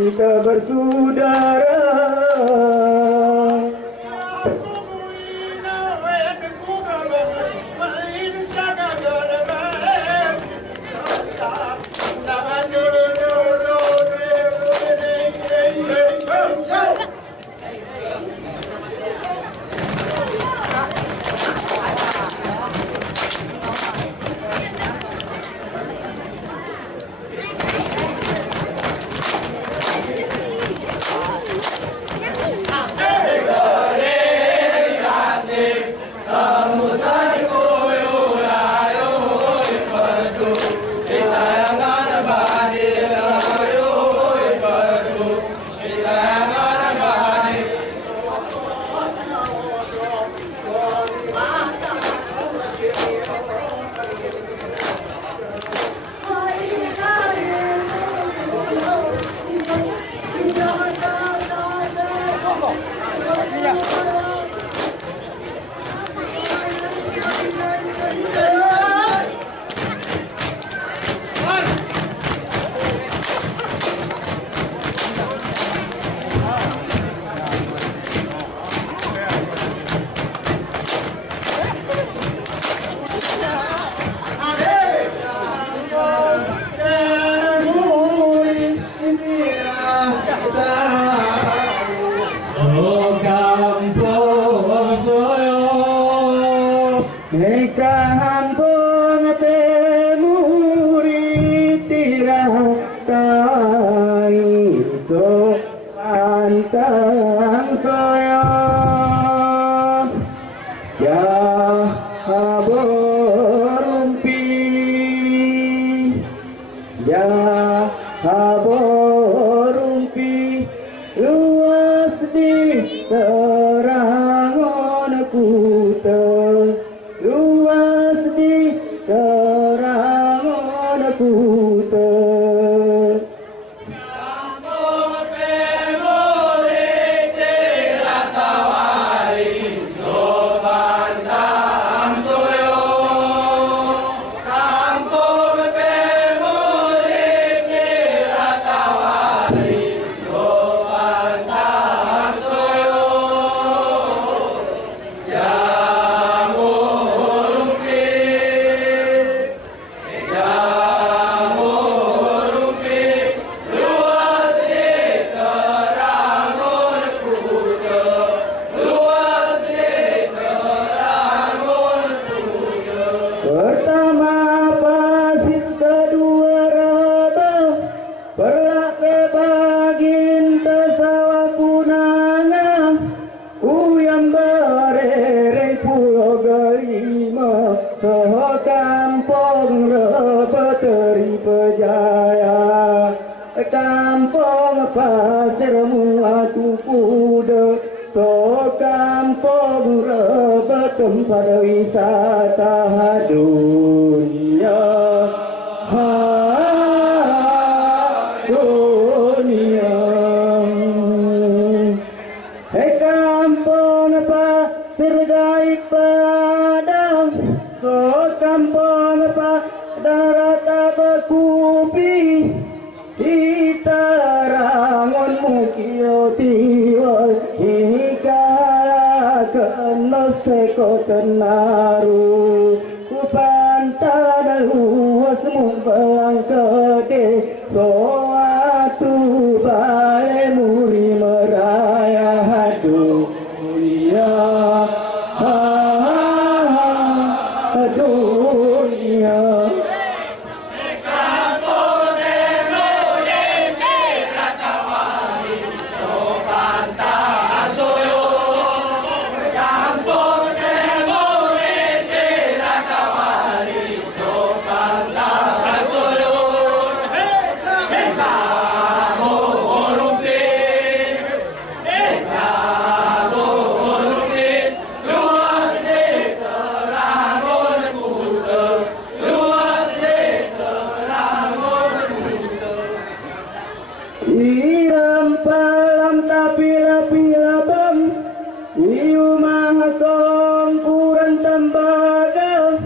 Kita bersaudara. Nikahan pun temuri tiratai so antang saya ya haborumpi ya haborumpi luas di terangon kuta luas di terangon kuta. Pertama pasir kedua raba berake bagin tesawa kunanga uyang barereng pulau gelima soho kampung repeteri pejaya kampung pasir muatu kuda so kampung rebet tempat wisata dunia dunia. Hei kampung pasir gaib padang so kampung pasir rata berkupi Itarangon mukio tiwal hika keno seko tenaru kupantana luas mumpelang kede soatu bale muri meraya dunia dunia. Iram palam tapi lapila bang Iu mahatong kurang tembaga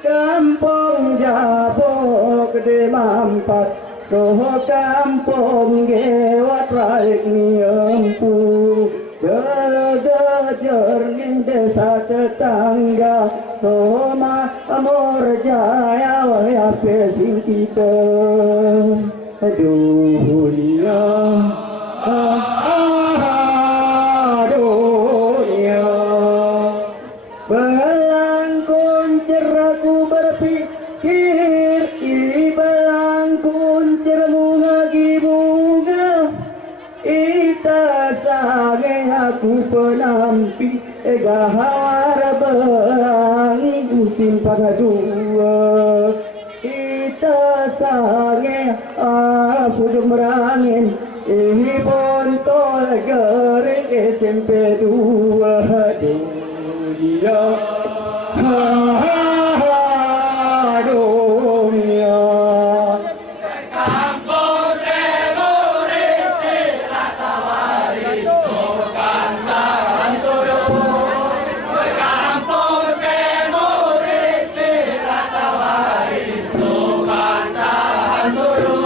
Kampung Jabok de mampat Soho kampung gewat raik ni empu Jalaga ning desa tetangga Soma amor jaya waya pesing kita dunia dunia belang kuncir aku berpikir belang kuncir bunga ita sange aku penampi gahar belangi usim pada dua ita sange aku gemerangin ini bontol gering SMP 2 dunia dunia kampung Temurid Ratawali Sokan Tahan Solo kampung Temurid Ratawali Sokan Tahan Solo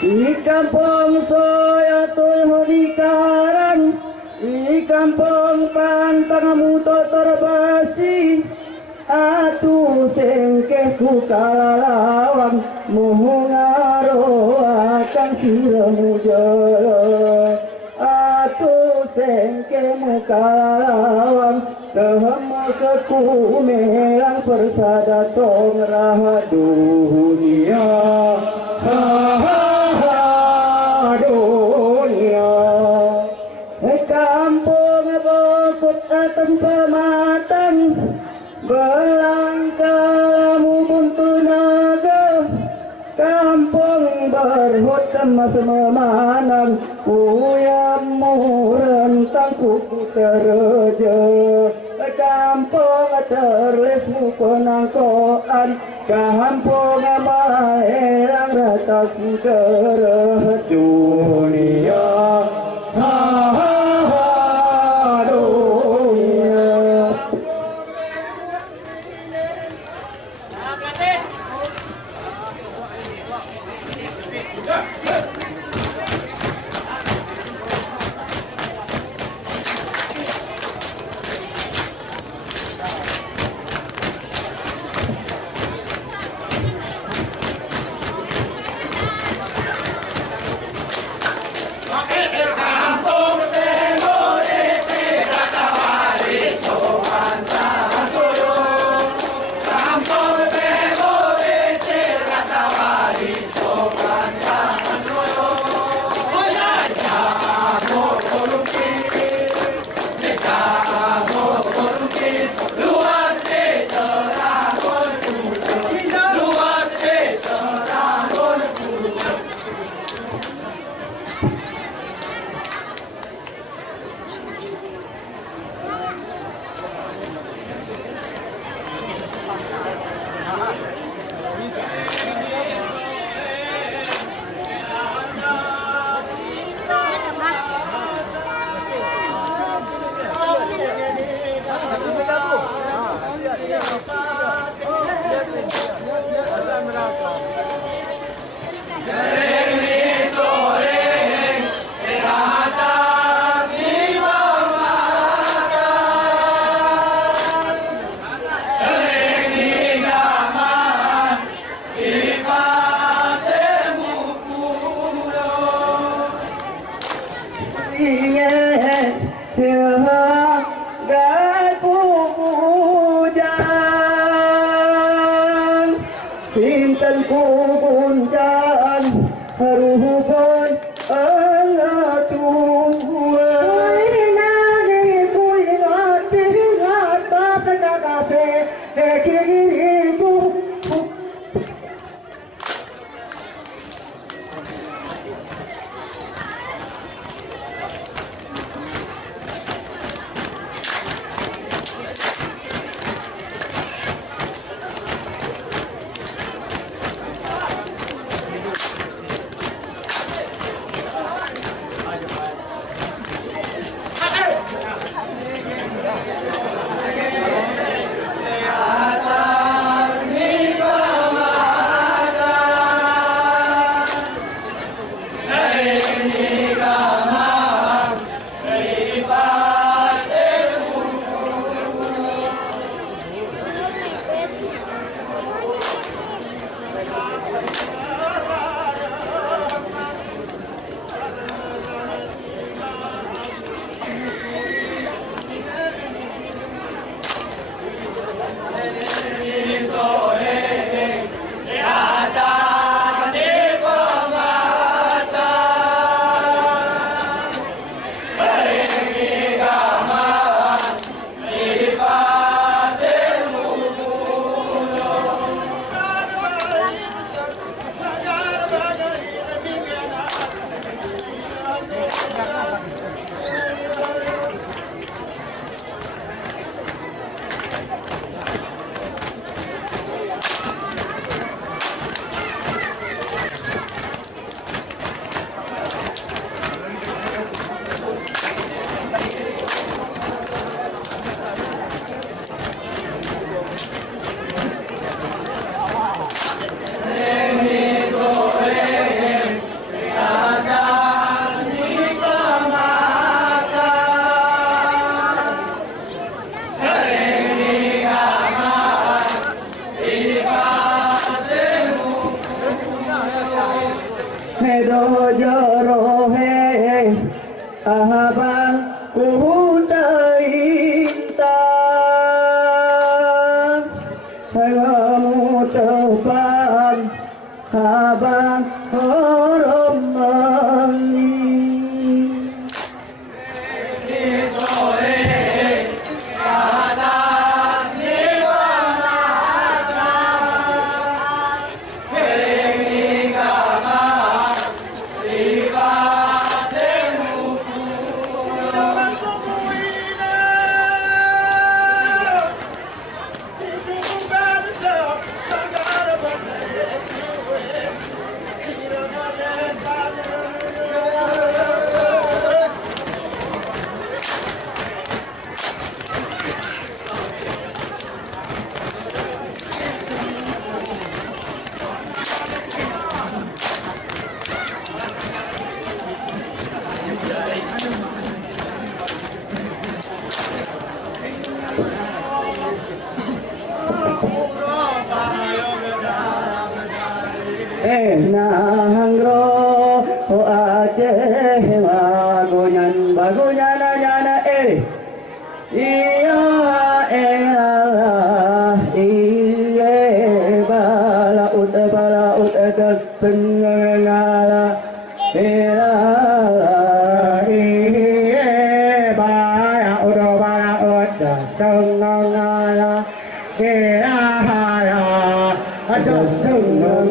Di kampung saya tuh di karang Di kampung pantang muto terbasi Atu sengkeh ku kalawang Muhungaro akan silemu jelo Atu sengkeh mu kalawang Kehemoseku melang persada tong raha dunia kampung bokut datang pematang belang kamu buntu naga kampung berhut emas memanang kuyamu rentang kuku tereja kampung terlesmu penangkoan kampung maelang ratas kereh dunia Haruhubon ang atuwa Nani kuingat Tingat Basa na kape Ekirigo Medo joro he Ahabang kudaita Hangamu tepan Habang horomani Nahangro o Aceh bagunyan bagunyan ayana iya iye balaut kesengala iye balaut kesengala ada sengang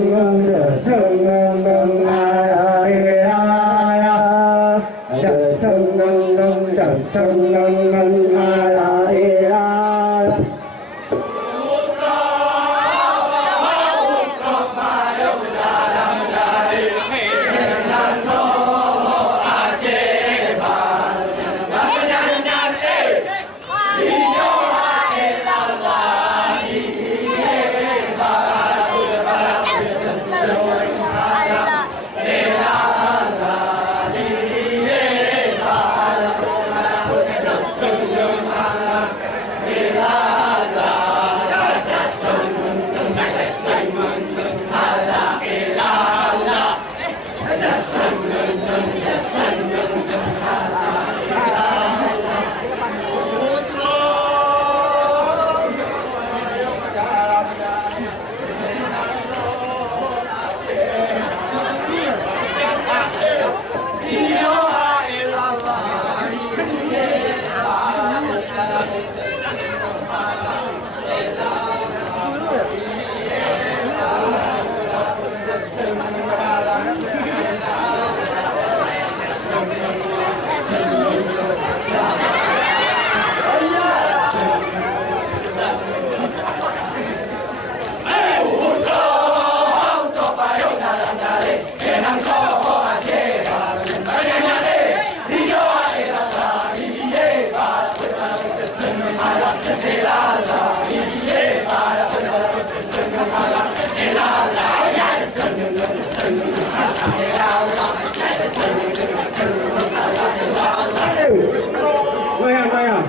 Goyang.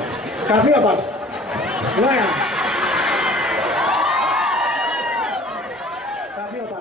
Tapi apa? Goyang. Tapi apa?